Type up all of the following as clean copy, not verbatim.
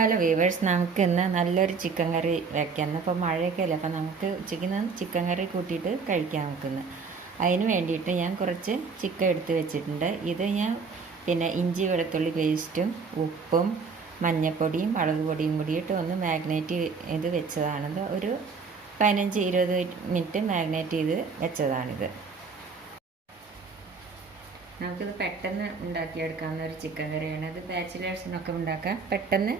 Hello weavers, നമുക്ക് ഇന്ന് നല്ലൊരു ചിക്കൻ കറി വയ്ക്കാം. ഇപ്പോൾ മഴയൊക്കെ അല്ലേ, അപ്പോൾ നമുക്ക് ഉച്ചയ്ക്ക് ചിക്കൻ കറി കൂട്ടിയിട്ട് കഴിക്കാൻ വെക്കുന്നത്. അതിന് വേണ്ടിയിട്ട് ഞാൻ കുറച്ച് ചിക്കൻ എടുത്ത് വെച്ചിട്ടുണ്ട്. ഇത് ഞാൻ ഇഞ്ചി വെളുത്തുള്ളി പേസ്റ്റും ഉപ്പും മഞ്ഞൾപ്പൊടിയും മുളക് പൊടിയും കൂടിയിട്ട് ഒന്ന് മാഗ്നേറ്റ് ചെയ്ത് വെച്ചതാണിത്. ഒരു 15-20 മിനിറ്റ് മാഗ്നേറ്റ് ചെയ്ത് വെച്ചതാണിത്. നമുക്കിത് പെട്ടെന്ന് ഉണ്ടാക്കിയെടുക്കാവുന്ന ഒരു ചിക്കൻ കറിയാണ്. ഇത് ബാച്ചിലേഴ്സിനൊക്കെ ഉണ്ടാക്കാം, പെട്ടെന്ന്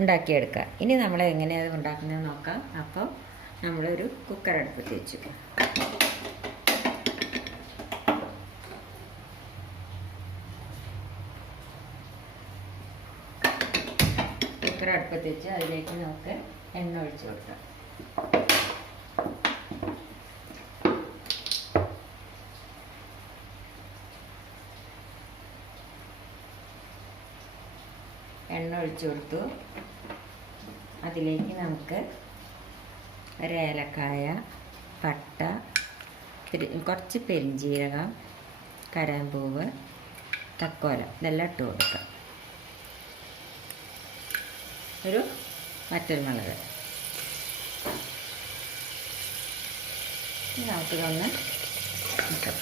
ഉണ്ടാക്കിയെടുക്കാം. ഇനി നമ്മൾ എങ്ങനെയാണ് അത് ഉണ്ടാക്കുന്നത് നോക്കാം. അപ്പോൾ നമ്മളൊരു കുക്കർ അടുപ്പത്ത് വെച്ചു. കുക്കർ അടുപ്പത്ത് വെച്ച് അതിലേക്ക് നമുക്ക് എണ്ണ ഒഴിച്ച് കൊടുക്കാം. എണ്ണ ഒഴിച്ചു കൊടുത്തു. അതിലേക്ക് നമുക്ക് ഒരു ഏലക്കായ, പട്ട, കുറച്ച് പെരിഞ്ജീരകം, കരാമ്പൂവ്, തക്കോലം ഇതെല്ലാം ഇട്ട് കൊടുക്കാം. ഒരു വറ്റൽമുളക്. നമുക്കിതൊന്ന് ഇട്ടു.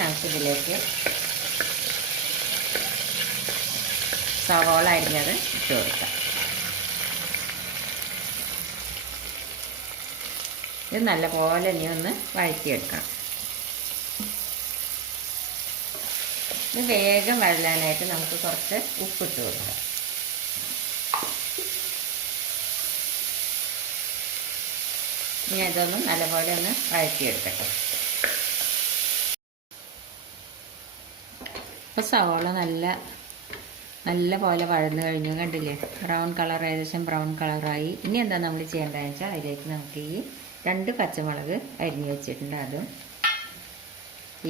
നമുക്കിതിലേക്ക് സവാള അരിഞ്ഞത് ഇട്ട് കൊടുക്കാം. ഇത് നല്ലപോലെ ഇനി ഒന്ന് വഴറ്റിയെടുക്കണം. ഇത് വേഗം വഴലാനായിട്ട് നമുക്ക് കുറച്ച് ഉപ്പിട്ട് കൊടുക്കാം. ഇനി ഇതൊന്നും നല്ലപോലെ ഒന്ന് വഴറ്റിയെടുക്കട്ടെ. ഇപ്പോൾ സവാള നല്ല പോലെ വഴന്ന് കഴിഞ്ഞു, കണ്ടില്ലേ? ബ്രൗൺ കളർ, ഏകദേശം ബ്രൗൺ കളറായി. ഇനി എന്താ നമ്മൾ ചെയ്യേണ്ടതെന്ന് വെച്ചാൽ അതിലേക്ക് നമുക്ക് ഈ 2 പച്ചമുളക് അരിഞ്ഞ് വെച്ചിട്ടുണ്ട്, അതും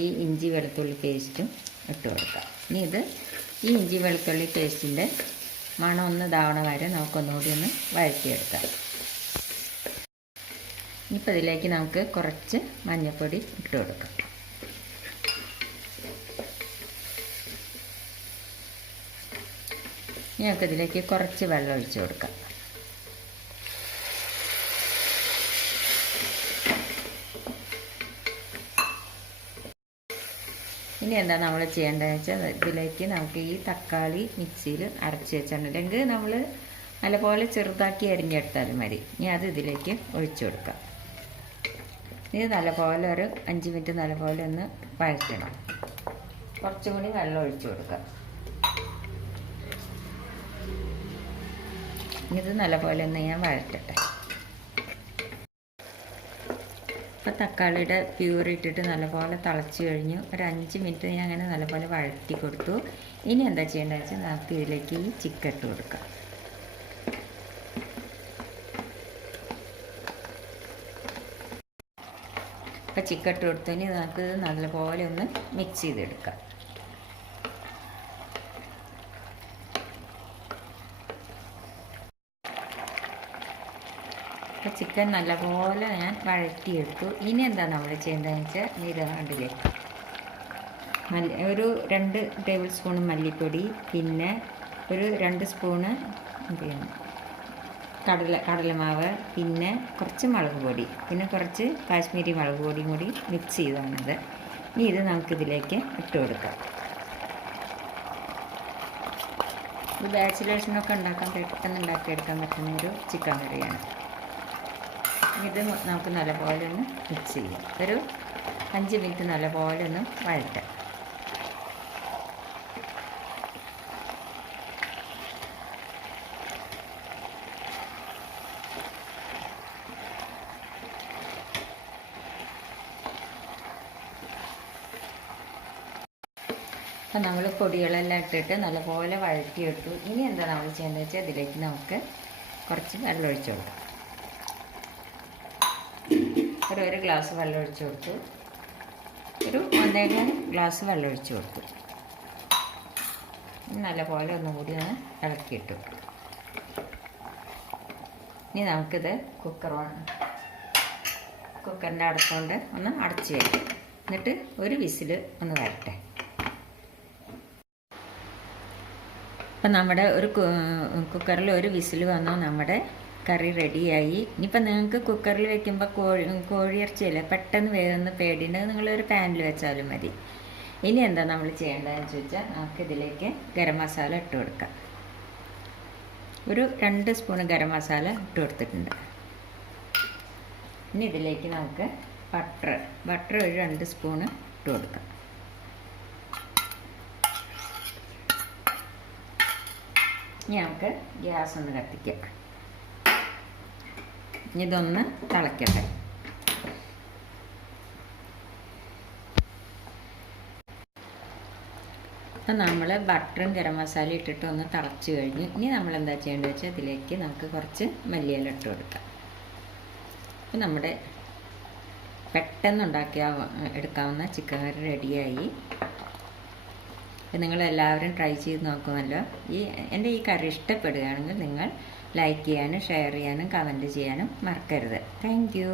ഈ ഇഞ്ചി വെളുത്തുള്ളി പേസ്റ്റും ഇട്ട് കൊടുക്കാം. ഇനി ഈ ഇഞ്ചി വെളുത്തുള്ളി പേസ്റ്റിൻ്റെ മണം ഒന്ന് ഇതാവണ വരെ നമുക്കൊന്നുകൂടി ഒന്ന് വഴറ്റിയെടുക്കാം. ഇനിയിപ്പോൾ ഇതിലേക്ക് നമുക്ക് കുറച്ച് മഞ്ഞൾപ്പൊടി ഇട്ട് കൊടുക്കാം. ഞങ്ങൾക്കിതിലേക്ക് കുറച്ച് വെള്ളം ഒഴിച്ച് കൊടുക്കാം. ഇനി എന്താ നമ്മൾ ചെയ്യേണ്ടതെന്ന് വെച്ചാൽ ഇതിലേക്ക് നമുക്ക് ഈ തക്കാളി മിക്സിയിൽ അരച്ച് വെച്ചിട്ടുണ്ടെങ്കിൽ നമ്മൾ നല്ലപോലെ ചെറുതാക്കി അരിഞ്ഞെടുത്താലും മതി. ഇനി അത് ഇതിലേക്ക് ഒഴിച്ചു കൊടുക്കാം. ഇത് നല്ലപോലെ ഒരു 5 മിനിറ്റ് നല്ലപോലെ ഒന്ന് വഴറ്റണം. കുറച്ചുകൂടി വെള്ളം ഒഴിച്ചു കൊടുക്കാം. ഇത് നല്ലപോലെ ഒന്ന് ഞാൻ വഴറ്റട്ടെ. ഇപ്പോൾ തക്കാളിയുടെ പ്യൂർ ഇട്ടിട്ട് നല്ലപോലെ തിളച്ച് കഴിഞ്ഞു. ഒരു 5 മിനിറ്റ് ഞാൻ അങ്ങനെ നല്ലപോലെ വഴറ്റി കൊടുത്തു. ഇനി എന്താ ചെയ്യേണ്ടത് വെച്ചാൽ നമുക്ക് ഇതിലേക്ക് ഈ ചിക്കൻ ഇട്ട് കൊടുക്കാം. അപ്പോൾ ചിക്കൻ ഇട്ട് കൊടുത്തു. ഇനി നമുക്ക് നല്ലപോലെ ഒന്ന് മിക്സ് ചെയ്തെടുക്കാം. അപ്പോൾ ചിക്കൻ നല്ലപോലെ ഞാൻ വഴറ്റിയെടുത്തു. ഇനി എന്താ നമ്മൾ ചെയ്യേണ്ടതെന്ന് വെച്ചാൽ ഇത് കണ്ടില്ലേ, ഒരു 2 ടേബിൾ സ്പൂൺ മല്ലിപ്പൊടി, പിന്നെ ഒരു 2 സ്പൂണ് കടലമാവ്, പിന്നെ കുറച്ച് മുളക് പൊടി, പിന്നെ കുറച്ച് കാശ്മീരി മുളക് പൊടിയും കൂടി മിക്സ് ചെയ്താണത്. ഇനി ഇത് നമുക്കിതിലേക്ക് ഇട്ട് കൊടുക്കാം. ഇത് ബാച്ചിലേഴ്സിനൊക്കെ പെട്ടെന്ന് ഉണ്ടാക്കിയെടുക്കാൻ പറ്റുന്നൊരു ചിക്കൻ കറിയാണ്. ഇത് നമുക്ക് നല്ലപോലെ ഒന്ന് മിക്സ് ചെയ്യാം. ഒരു 5 മിനിറ്റ് നല്ലപോലെ ഒന്ന് വഴറ്റാം. അപ്പം നമ്മൾ പൊടികളെല്ലാം ഇട്ടിട്ട് നല്ലപോലെ വഴറ്റിയെടുത്തു. ഇനി എന്താ നമ്മൾ ചെയ്യേണ്ടത് വെച്ചാൽ ഇതിലേക്ക് നമുക്ക് കുറച്ച് വെള്ളം ഒഴിച്ചു കൊടുക്കാം. ഒരു ഗ്ലാസ് വെള്ളം ഒഴിച്ചു കൊടുത്തു. ഒരു 1.25 ഗ്ലാസ് വെള്ളം ഒഴിച്ചു കൊടുത്തു. നല്ലപോലെ ഒന്നുകൂടി ഒന്ന് ഇളക്കിയിട്ടു. ഇനി നമുക്കിത് കുക്കറിൻ്റെ അടച്ചുകൊണ്ട് ഒന്ന് അടച്ചു വയ്ക്കാം. എന്നിട്ട് ഒരു വിസിൽ ഒന്ന് വരട്ടെ. അപ്പം നമ്മുടെ ഒരു കുക്കറിൽ ഒരു വിസിൽ വന്നു നമ്മുടെ കറി റെഡിയായി. ഇനിയിപ്പോൾ നിങ്ങൾക്ക് കുക്കറിൽ വെക്കുമ്പോൾ കോഴിയിറച്ചിയല്ലേ പെട്ടെന്ന് വേഗം പേടിയുണ്ട്, നിങ്ങളൊരു പാനിൽ വെച്ചാലും മതി. ഇനി എന്താ നമ്മൾ ചെയ്യേണ്ടതെന്ന് ചോദിച്ചാൽ നമുക്ക് ഇതിലേക്ക് ഗരം മസാല ഇട്ട് കൊടുക്കാം. ഒരു 2 സ്പൂൺ ഗരം മസാല ഇട്ട് കൊടുത്തിട്ടുണ്ട്. ഇനി ഇതിലേക്ക് നമുക്ക് ബട്ടർ ഒരു 2 സ്പൂണ് ഇട്ട് കൊടുക്കാം. ഇനി നമുക്ക് ഗ്യാസ് ഒന്ന് കത്തിക്കാം. ഇതൊന്ന് തിളക്കട്ടെ. അപ്പം നമ്മൾ ബട്ടറും ഗരം മസാല ഇട്ടിട്ട് ഒന്ന് തിളച്ച് കഴിഞ്ഞ് ഇനി നമ്മൾ എന്താ ചെയ്യേണ്ടത് വെച്ചാൽ ഇതിലേക്ക് നമുക്ക് കുറച്ച് മല്ലിയില ഇട്ട് കൊടുക്കാം. അപ്പം നമ്മുടെ പെട്ടെന്ന് എടുക്കാവുന്ന ചിക്കൻ കറി റെഡിയായി. നിങ്ങളെല്ലാവരും ട്രൈ ചെയ്ത് നോക്കുമല്ലോ. എൻ്റെ ഈ കറി ഇഷ്ടപ്പെടുകയാണെങ്കിൽ നിങ്ങൾ ലൈക്ക് ചെയ്യാനും ഷെയർ ചെയ്യാനും കമൻറ്റ് ചെയ്യാനും മറക്കരുത്. Thank you.